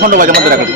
खंडोबाच्या मंदिराकडे.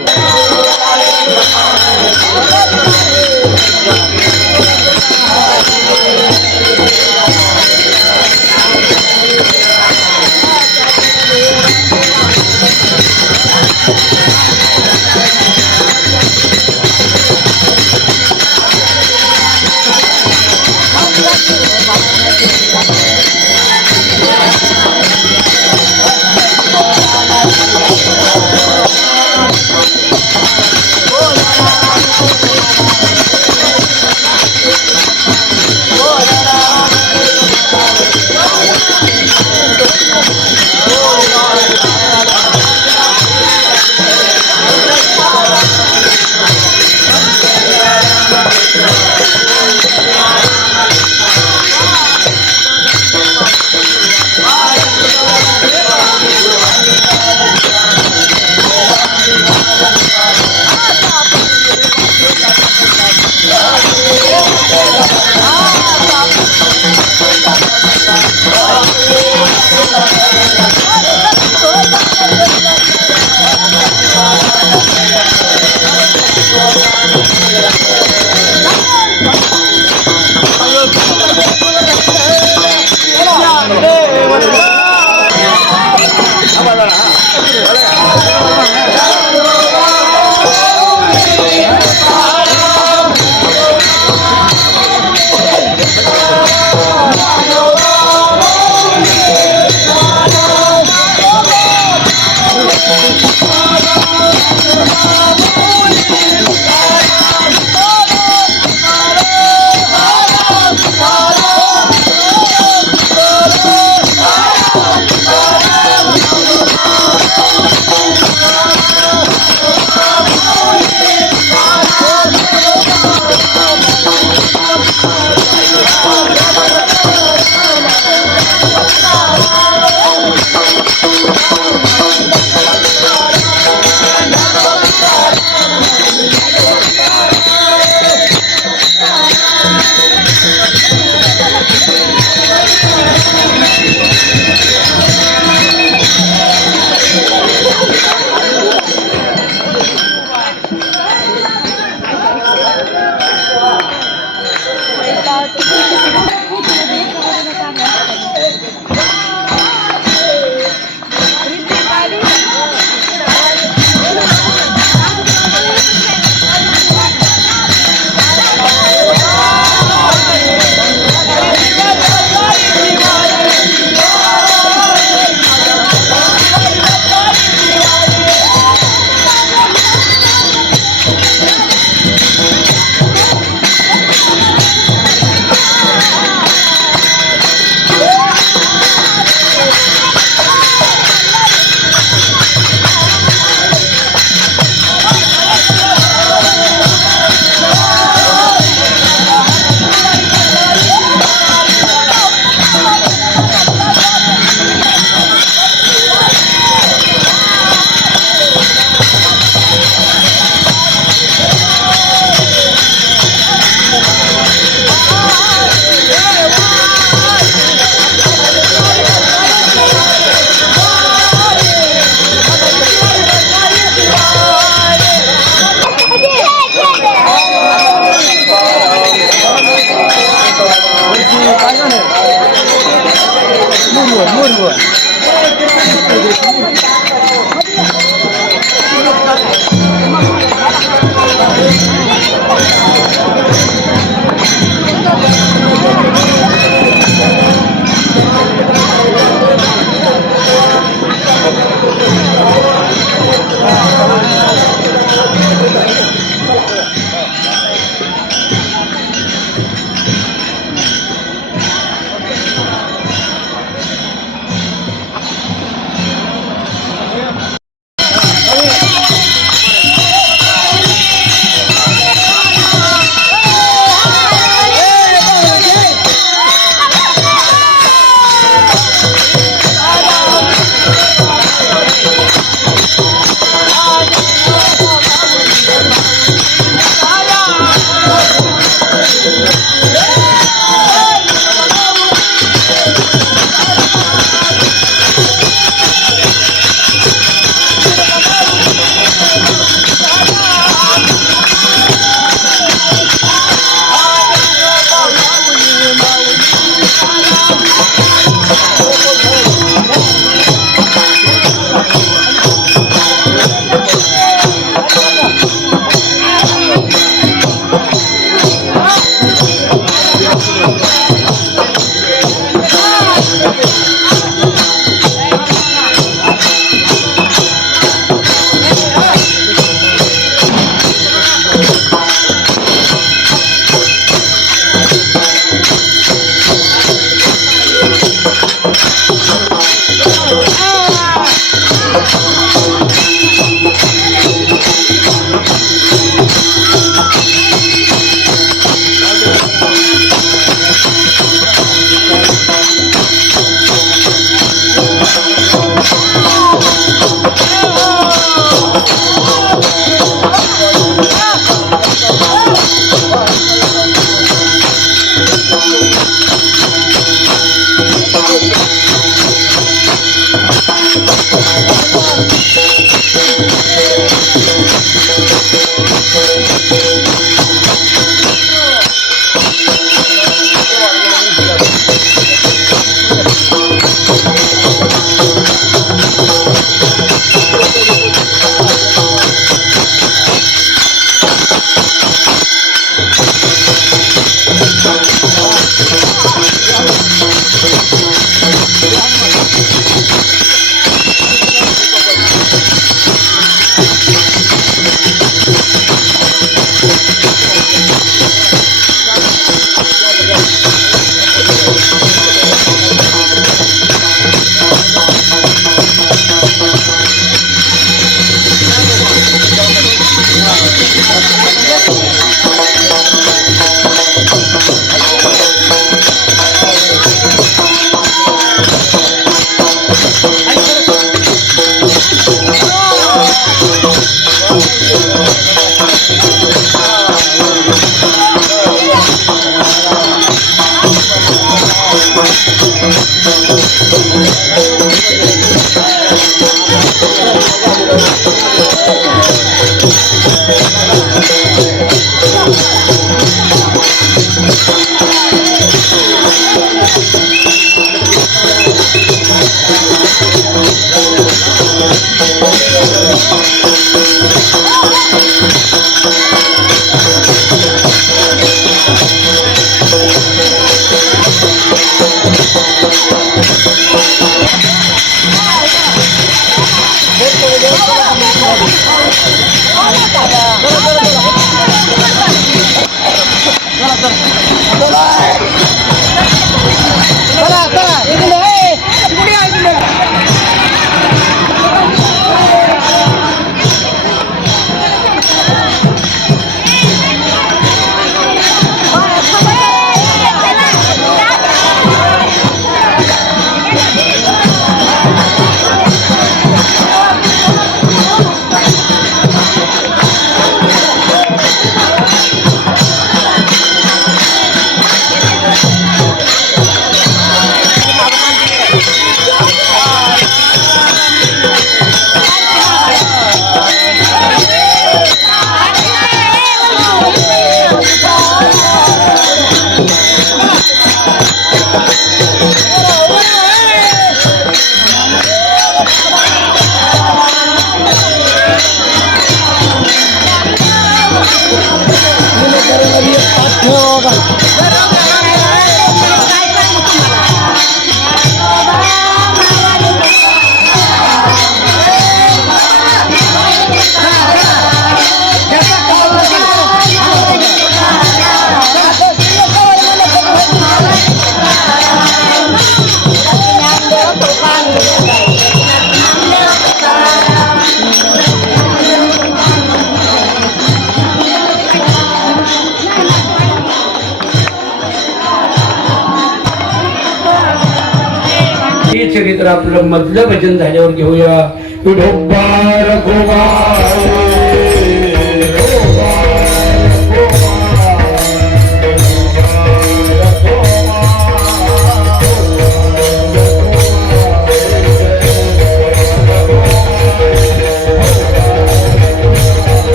चरित्र आपलं मधलं भजन झाल्यावर घेऊया. विठोबा रघुबा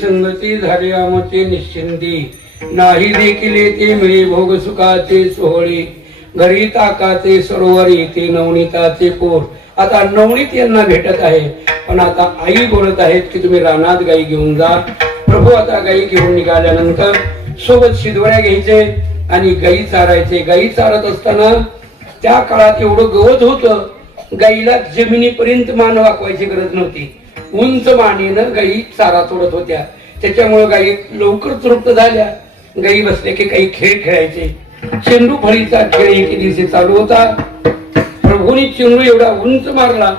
संगती झाली आमचे निश्चिंती, नाही देखील ते मिळे भोग सुखाचे सोहळे. घरी ताकाचे सरोवरी ते नवनीताचे पोर. आता नवनीत यांना भेटत आहे, पण आता आई बोलत आहेत की तुम्ही रानात गाई घेऊन जा. प्रभू आता गाई घेऊन निघाल्यानंतर सोबत शिदवड्या घ्यायचे आणि गाई चारायचे. गाई चारत असताना त्या काळात एवढं गवत होतं, गाईला जमिनीपर्यंत मान वाकवायची गरज नव्हती. उंच मानेनं गाई चारा तोडत होत्या. त्याच्यामुळे गाई लवकर तृप्त झाल्या. गाई बसले की काही खेळ खेळायचे. चेंडू फळीचा खेळ एके दिवशी चालू होता. प्रभूंनी चेंडू एवढा उंच मारला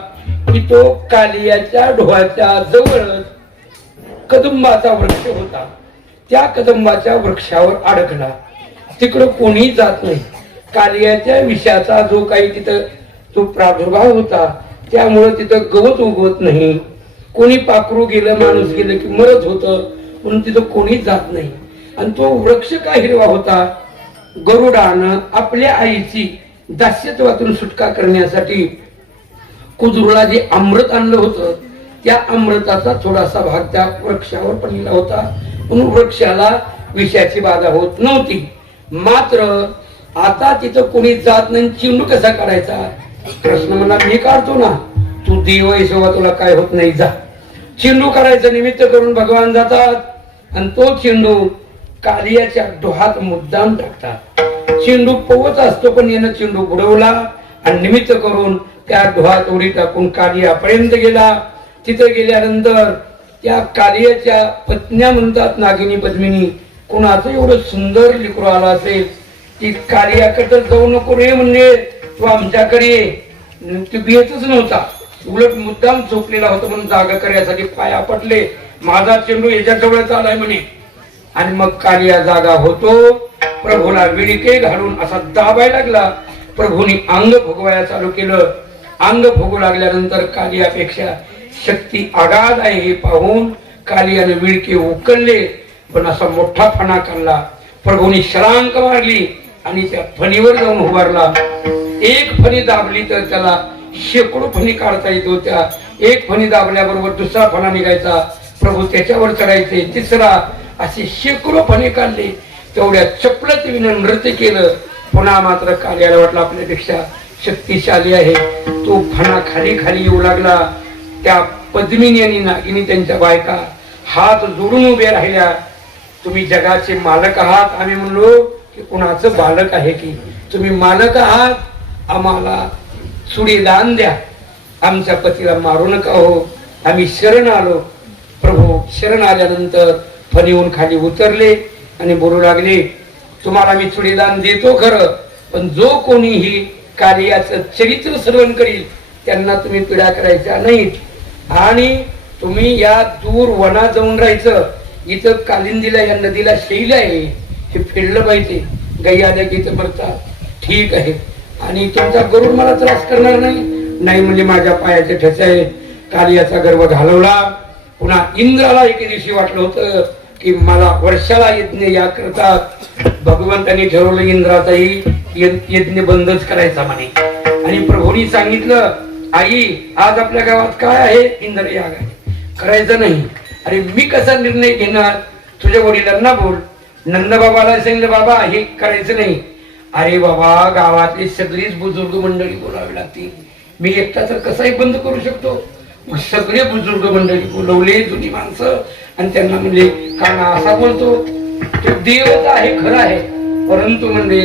की तो कालियाच्या ढोळाच्या जवळच कदंबाचा वृक्ष होता. त्या कदंबाच्या वृक्षावर अडकला. तिकडं कोणी जात नाही. कालियाच्या विषाचा जो काही तिथं तो प्रादुर्भाव होता, त्यामुळे तिथं गवत उगवत नाही. कोणी पाखरू गेलं, माणूस गेलं की मरत होतं, म्हणून तिथं कोणी जात नाही. आणि तो वृक्ष काय हिरवा होता. गरुडानं आपल्या आईची दास्यत्वातून सुटका करण्यासाठी कुजरूला जे अमृत आणलं होतं, त्या अमृताचा थोडासा भाग त्या वृक्षावर पडलेला होता. म्हणून वृक्षाला विषाची बाधा होत नव्हती. मात्र आता तिथं कोणी जात नाही. चेंडू कसा काढायचा. कृष्ण म्हणला, मी काढतो ना, तू देव आहे, तुला काय होत नाही, जा. चेंडू काढायचं निमित्त करून भगवान जातात आणि तो चेंडू कालियाच्या डोहात मुद्दाम टाकतात. चेंडू पवत असतो, पण यानं चेंडू बुडवला आणि निमित्त करून त्या डोहात उडी टाकून कालियापर्यंत गेला. तिथे गेल्यानंतर त्या कालियाच्या पत्न्या म्हणतात, नागिनी पद्मिनी, कोणाचं एवढं सुंदर लेकरू आला असेल की कालियाकडे जाऊ नको रे, म्हणजे तू आमच्याकडे ये. तू बियतच नव्हता, उलट मुद्दाम झोपलेला होता. म्हणून जागा करण्यासाठी पाया पडले. माझा चेंडू याच्याजवळच आलाय म्हणे. आणि मग कालिया जागा होतो. प्रभूला विळके घालून असा दाबायला लागला. प्रभूंनी अंग भोगवायला चालू केलं. अंग भोगू लागल्यानंतर कालियापेक्षा शक्ती आगाध आहे हे पाहून कालियाने विळके उकलले, पण असा मोठा फणा काढला. प्रभूंनी शलांक मारली आणि त्या फणीवर जाऊन उभारला. एक फणी दाबली तर त्याला शेकडो फणी काढता येत होत्या. एक फणी दाबल्याबरोबर दुसरा फणा निघायचा. प्रभू त्याच्यावर चढायचे, तिसरा, असे शेकडो फणी काढले. तेवढ्या चपलतेनं नृत्य केलं. पुन्हा मात्र कालियाला वाटलं आपल्यापेक्षा शक्तिशाली आहे. तो फणा खाली खाली येऊ लागला. त्या पद्मिनी आणि नागिनी त्यांच्या बायका हात जोडून उभे राहिल्या. तुम्ही जगाचे मालक आहात. आम्ही म्हणलो की कुणाचं बालक आहे की, तुम्ही मालक आहात, आम्हाला सुडीदान द्या, आमच्या पतीला मारू नका हो, आम्ही शरण आलो. प्रभू शरण आल्यानंतर फणीहून खाली उतरले आणि बोलू लागले, तुम्हाला मी सुडीदान देतो खरं, पण जो कोणीही कालियाचं चरित्र श्रवण करील त्यांना तुम्ही पीडा करायच्या नाहीत. आणि तुम्ही या दूर वनात जाऊन राहायचं. इथं कालिंदीला या नदीला शैल आहे, हे फिरलं पाहिजे. गाई आल्या की इथं मरतात, ठीक आहे. आणि तुमचा गरुड मला त्रास करणार नाही. नाही म्हणजे माझ्या पायाचे ठसे आहेत. कालियाचा गर्भ घालवला पुन्हा इंद्राला एके दिवशी वाटलं होतं की मला वर्षाला यज्ञ या करतात भगवंतांनी ठरवलं इंद्राचाही यज्ञ बंदच करायचा म्हणे. आणि प्रभूंनी सांगितलं आई आज आपल्या गावात काय आहे इंद्र याग आहे करायचं नाही. अरे मी कसा निर्णय घेणार तुझ्या वडिलांना बोल. नंदबाबाला सांगितलं बाबा हे करायचं नाही. अरे बाबा गावातली सगळीच बुजुर्ग मंडळी बोलावी लागतील मी एकटा तर कसाही बंद करू शकतो. मग सगळे बुजुर्ग मंडळी बोलवले जुनी माणसं आणि त्यांना म्हणले काना असा बोलतो तो देवता आहे खरं आहे परंतु म्हणले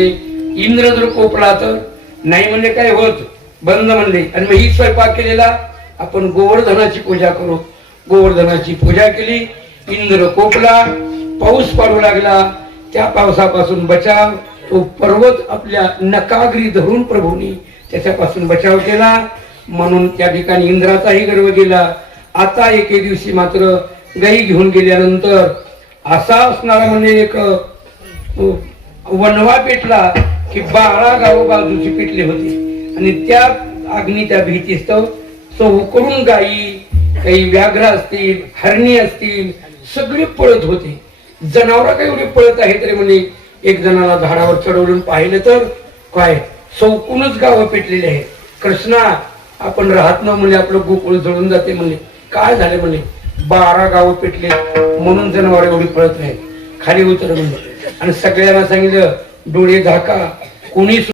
इंद्र जर कोपला तर नाही म्हणले काय होत बंद म्हणले. आणि मग ही स्वयंपाक केलेला आपण गोवर्धनाची पूजा करू. गोवर्धनाची पूजा केली. इंद्र कोपला पाऊस पडू लागला. त्या पावसापासून बचाव तो पर्वत आपल्या नकाग्री धरून प्रभूंनी त्याच्यापासून बचाव केला. म्हणून त्या ठिकाणी इंद्राचाही गर्व गेला. आता एके दिवशी मात्र गाई घेऊन गेल्यानंतर असा असणारा म्हणजे एक वनवा पेटला की 12 गाव बाजूची पेटली होती आणि त्या अग्नी त्या भीतीस्तव चौकडून गायी काही व्याघ्र असतील हरणी असतील सगळे पळत होते. जनावर काही एवढे पळत आहे तरी म्हणजे एक जणाला झाडावर चढवून पाहिलं तर काय चौकूनच गावं पेटलेली आहेत. कृष्णा आपण राहत न म्हणले आपलं गोकुळ जळून जाते म्हणले. काय झाले म्हणले 12 गावं पेटले म्हणून जनावर एवढी पळत आहेत. खाली उतर म्हणले आणि सगळ्यांना सांगितलं डोळे झाका कोणी